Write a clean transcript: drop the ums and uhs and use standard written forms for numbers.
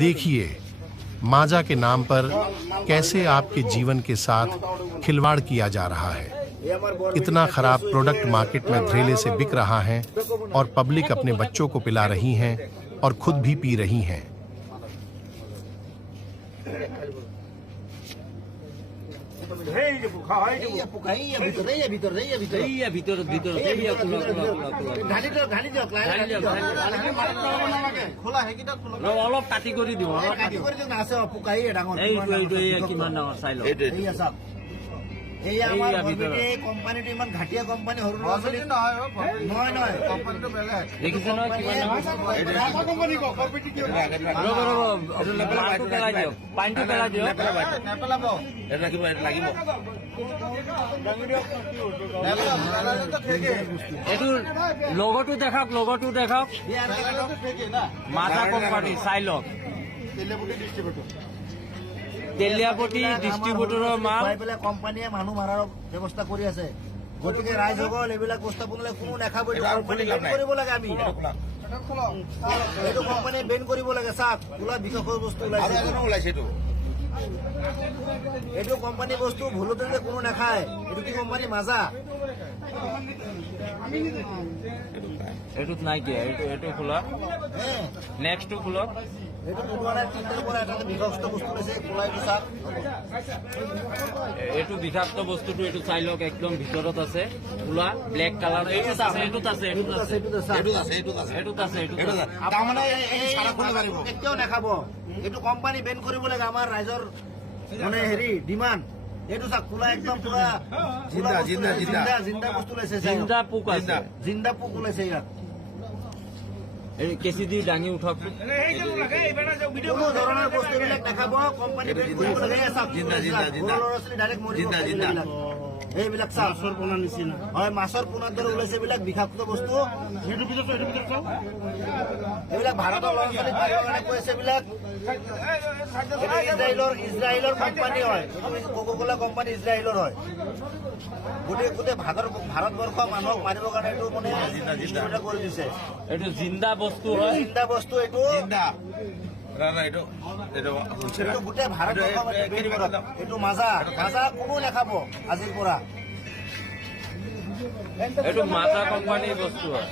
देखिए माजा के नाम पर कैसे आपके जीवन के साथ खिलवाड़ किया जा रहा है। इतना खराब प्रोडक्ट मार्केट में धड़ल्ले से बिक रहा है और पब्लिक अपने बच्चों को पिला रही हैं और खुद भी पी रही हैं। অলপ কাটি কৰি দিওঁ কিমান ডাঙৰ চাই লওঁ কোম্পানীটো ইমান ঘাটিয়া কোম্পানী সৰু ল'ৰা ছোৱালী নহয় কোম্পানীটো বেলেগ দেখিছে নহয় পানীটো পেলাই দিয়ক নেপেলাব লাগিব এইটো লগতো দেখাওক মাজা কোম্পানী চাই লওক তেলিয়াপতি ডিষ্ট্ৰিবিউটৰৰ মাল কোম্পানীয়ে মানুহ মাৰাৰ ব্যৱস্থা কৰি আছে। গতিকে ৰাইজসকল এইবিলাক বস্তু আপোনালোকে কোনো নাখাব, কৰিব লাগে। আমি এইটো কোম্পানীয়ে বেন কৰিব লাগে। চাওক খোলা বিষাক্ত বস্তু ওলাইছে, এইটো কোম্পানী বস্তু ভুলতে কোনো নাখায়। এইটো কি কোম্পানী মাজা? এইটোত নাই কি এইটো খোলা নেক্সটটো খোলা এইটো বিষাক্ত বস্তুটো এইটো চাই লওক একদম ভিতৰত আছে খোলা ব্লেক কালাৰ। এইটোত আছে কেতিয়াও নাখাব। এইটো কোম্পানী বেন কৰিব লাগে। আমাৰ ৰাইজৰ মানে ডিমাণ্ড। এইটো চাওক খোলা একদম পুৰা জিন্দা বস্তু ওলাইছে। জিন্দা পোক ওলাইছে ইয়াত। কেঁচি দি দাঙি উঠক। কোনো ধৰণৰ বস্তুবিলাক নাখাব। কোম্পানী বেন কৰিব লাগে। ল'ৰা ছোৱালী ডাইৰেক্ট মৰিব। এইবিলাক মাছৰ পোনাৰ নিচিনা হয়, মাছৰ পোনাৰ দৰে ওলাইছে। এইবিলাক বিষাক্ত বস্তু। এইবিলাক ভাৰতৰ ল'ৰা ছোৱালী কাৰণে কৈছে। এইবিলাক ইজৰাইলৰ কোম্পানী হয়। কোকা কোলা কোম্পানী ইজৰাইলৰ হয়। গোটেই ভাৰতবৰ্ষ মানুহক মাৰিবৰ কাৰণে এইটো মানে কৰি দিছে। এইটো জিন্দা বস্তু হয়। জিন্দা বস্তু এইটো গোটেই ভাৰতবৰ্ষ এইটো মাজা কোনো নাখাব আজিৰ পৰা। এইটো মাজা কোম্পানীৰ বস্তু হয়।